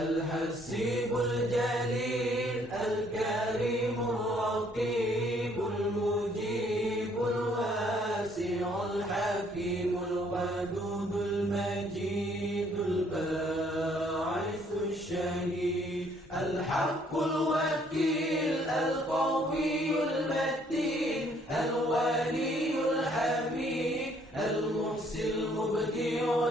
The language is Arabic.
الحسيب الجليل الكريم الرقيب المجيب الواسع الحكيم الودود المجيد الباعث الشهيد الحق الوكيل القوي المتين الولي الحميد المحسن المبدع